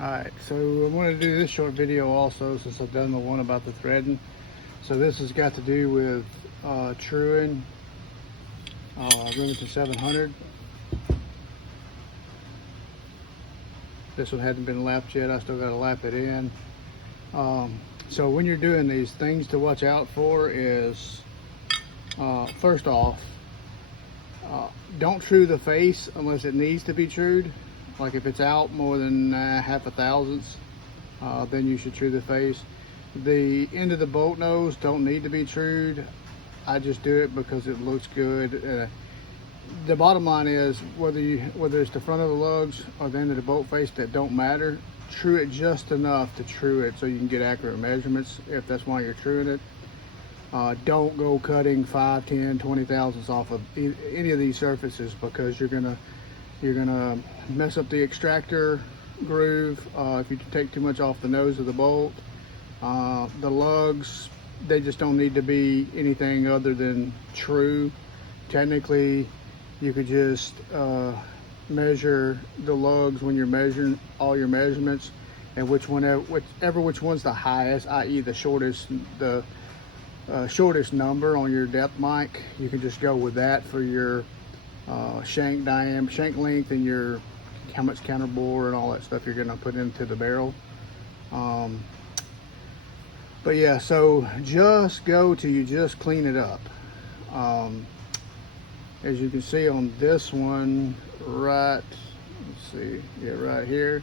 Alright, so I want to do this short video also since I've done the one about the threading. So this has got to do with truing Remington 700. This one hadn't been lapped yet. I still got to lap it in. So when you're doing these, things to watch out for is first off, don't true the face unless it needs to be trued. Like if it's out more than half a thousandths, then you should true the face. The end of the bolt nose don't need to be trued. I just do it because it looks good. The bottom line is whether it's the front of the lugs or the end of the bolt face, that don't matter. True it just enough to true it so you can get accurate measurements if that's why you're truing it. Don't go cutting 5, 10, 20 thousandths off of any of these surfaces, because you're gonna mess up the extractor groove if you take too much off the nose of the bolt. The lugs, they just don't need to be anything other than true. Technically, you could just measure the lugs when you're measuring all your measurements, and which one's the highest, i.e. the shortest number on your depth mic, you can just go with that for your shank diameter, shank length, and your how much counterbore and all that stuff you're going to put into the barrel. But yeah, so just go till you just clean it up. As you can see on this one, right, let's see, yeah, right here,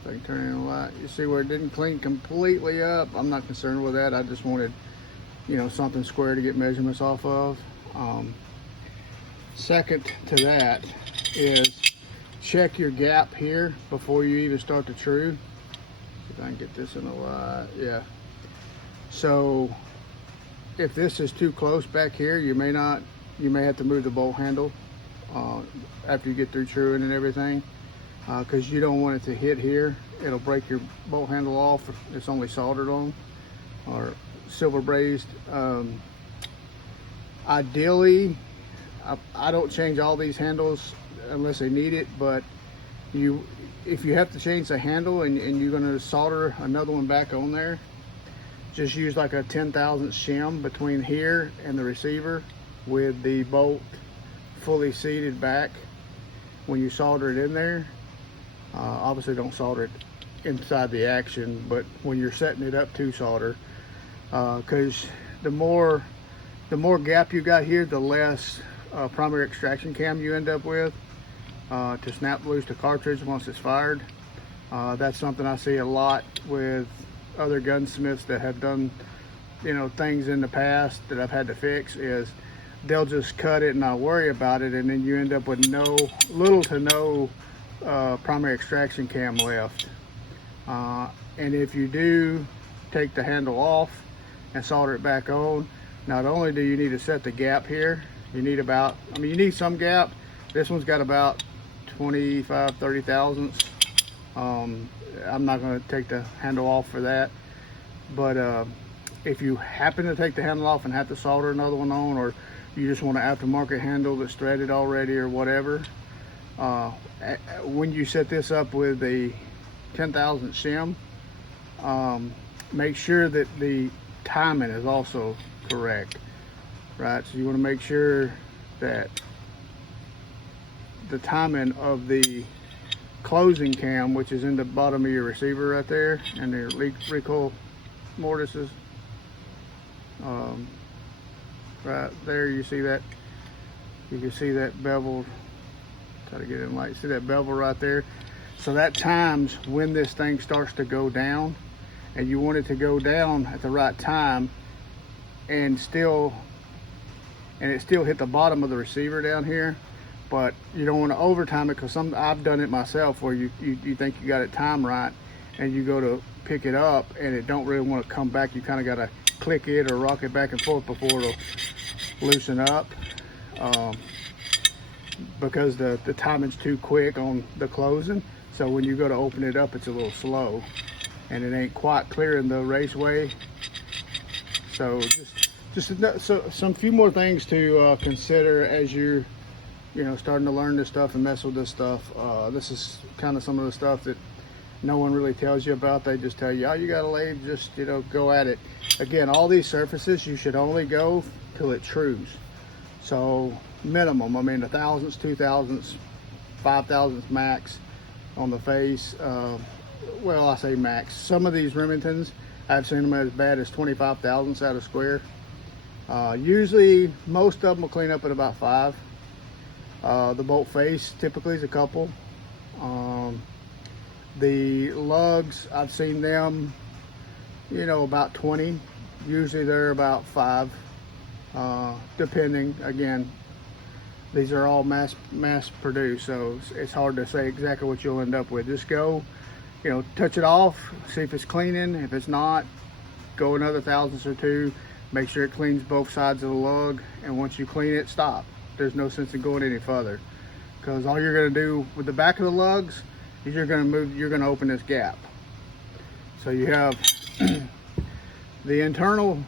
if I can turn in the light, you see where it didn't clean completely up. I'm not concerned with that. I just wanted, something square to get measurements off of. Second to that is check your gap here before you even start to true. See if I can get this in the light. Yeah. So if this is too close back here, you may have to move the bolt handle after you get through truing and everything, because you don't want it to hit here. It'll break your bolt handle off if it's only soldered on or silver brazed. Ideally, I don't change all these handles unless they need it, but if you have to change the handle and you're going to solder another one back on there, just use like a 10,000th shim between here and the receiver with the bolt fully seated back when you solder it in there. Obviously don't solder it inside the action, but when you're setting it up to solder, because the more gap you got here, the less primary extraction cam you end up with to snap loose the cartridge once it's fired. That's something I see a lot with other gunsmiths that have done things in the past that I've had to fix, is they'll just cut it and not worry about it, and then you end up with little to no primary extraction cam left. And if you do take the handle off and solder it back on, not only do you need to set the gap here, you need some gap. This one's got about 25, 30 thousandths. I'm not going to take the handle off for that, but if you happen to take the handle off and have to solder another one on, or you just want an aftermarket handle that's threaded already or whatever, when you set this up with a 10,000th shim, make sure that the timing is also correct, right? So you want to make sure that the timing of the closing cam, which is in the bottom of your receiver right there, and your recoil mortises, right there, you see that, you can see that bevel, try to get it in light, see that bevel right there. So that times when this thing starts to go down, and you want it to go down at the right time, and it still hit the bottom of the receiver down here. But you don't want to overtime it, because I've done it myself where you think you got it timed right, and you go to pick it up and it don't really want to come back. You kind of got to click it or rock it back and forth before it'll loosen up, because the timing's too quick on the closing. So when you go to open it up, it's a little slow and it ain't quite clearing the raceway. So some few more things to consider as you're starting to learn this stuff and mess with this stuff. This is kind of some of the stuff that no one really tells you about. They just tell you, oh, you got a lathe, just, you know, go at it. Again, all these surfaces, you should only go till it trues. So minimum, I mean, 1,000ths, 2,000ths, 5,000ths max on the face. Well, I say max. Some of these Remingtons, I've seen them as bad as 25,000ths out of square. Usually, most of them will clean up at about 5. The bolt face typically is a couple. The lugs, I've seen them, you know, about 20. Usually they're about 5, depending. Again, these are all mass produced, so it's hard to say exactly what you'll end up with. Just go, you know, touch it off, see if it's cleaning. If it's not, go another 1,000ths or 2. Make sure it cleans both sides of the lug, and once you clean it, stop. There's no sense in going any further, because all you're going to do with the back of the lugs is you're going to open this gap. So you have the internal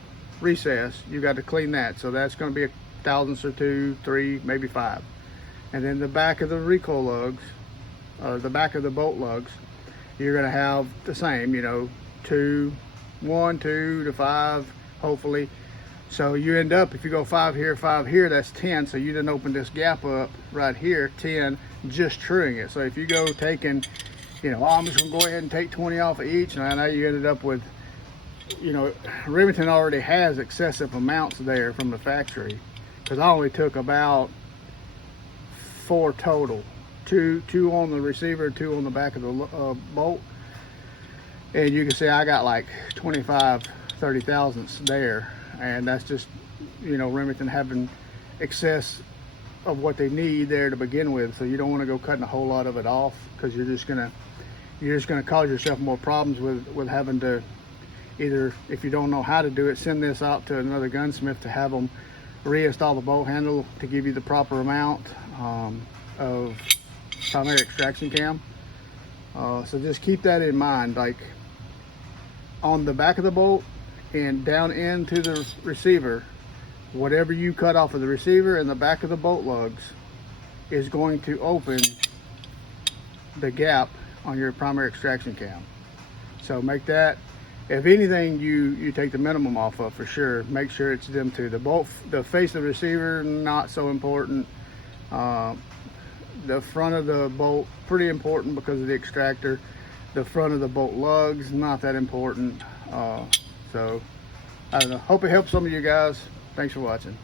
recess, you got to clean that. So that's going to be 1,000ths or 2, 3, maybe 5. And then the back of the recoil lugs, or the back of the bolt lugs, you're going to have the same, you know, 1, 2 to 5, hopefully. So you end up, if you go 5 here, 5 here, that's 10. So you didn't open this gap up right here, 10, just truing it. So if you go taking, you know, oh, I'm just gonna go ahead and take 20 off of each, and now you ended up with, you know, Remington already has excessive amounts there from the factory, because I only took about 4 total, two on the receiver, 2 on the back of the bolt, and you can see I got like 25, 30,000ths there. And that's just, you know, Remington having excess of what they need there to begin with. So you don't want to go cutting a whole lot of it off, because you're just gonna cause yourself more problems with having to, either, if you don't know how to do it, send this out to another gunsmith to have them reinstall the bolt handle to give you the proper amount of primary extraction cam. So just keep that in mind. Like on the back of the bolt and down into the receiver, whatever you cut off of the receiver and the back of the bolt lugs is going to open the gap on your primary extraction cam. So make that, if anything, you take the minimum off of for sure. Make sure it's them two. The bolt, the face of the receiver, not so important. The front of the bolt, pretty important because of the extractor. The front of the bolt lugs, not that important. So I don't know, hope it helps some of you guys. Thanks for watching.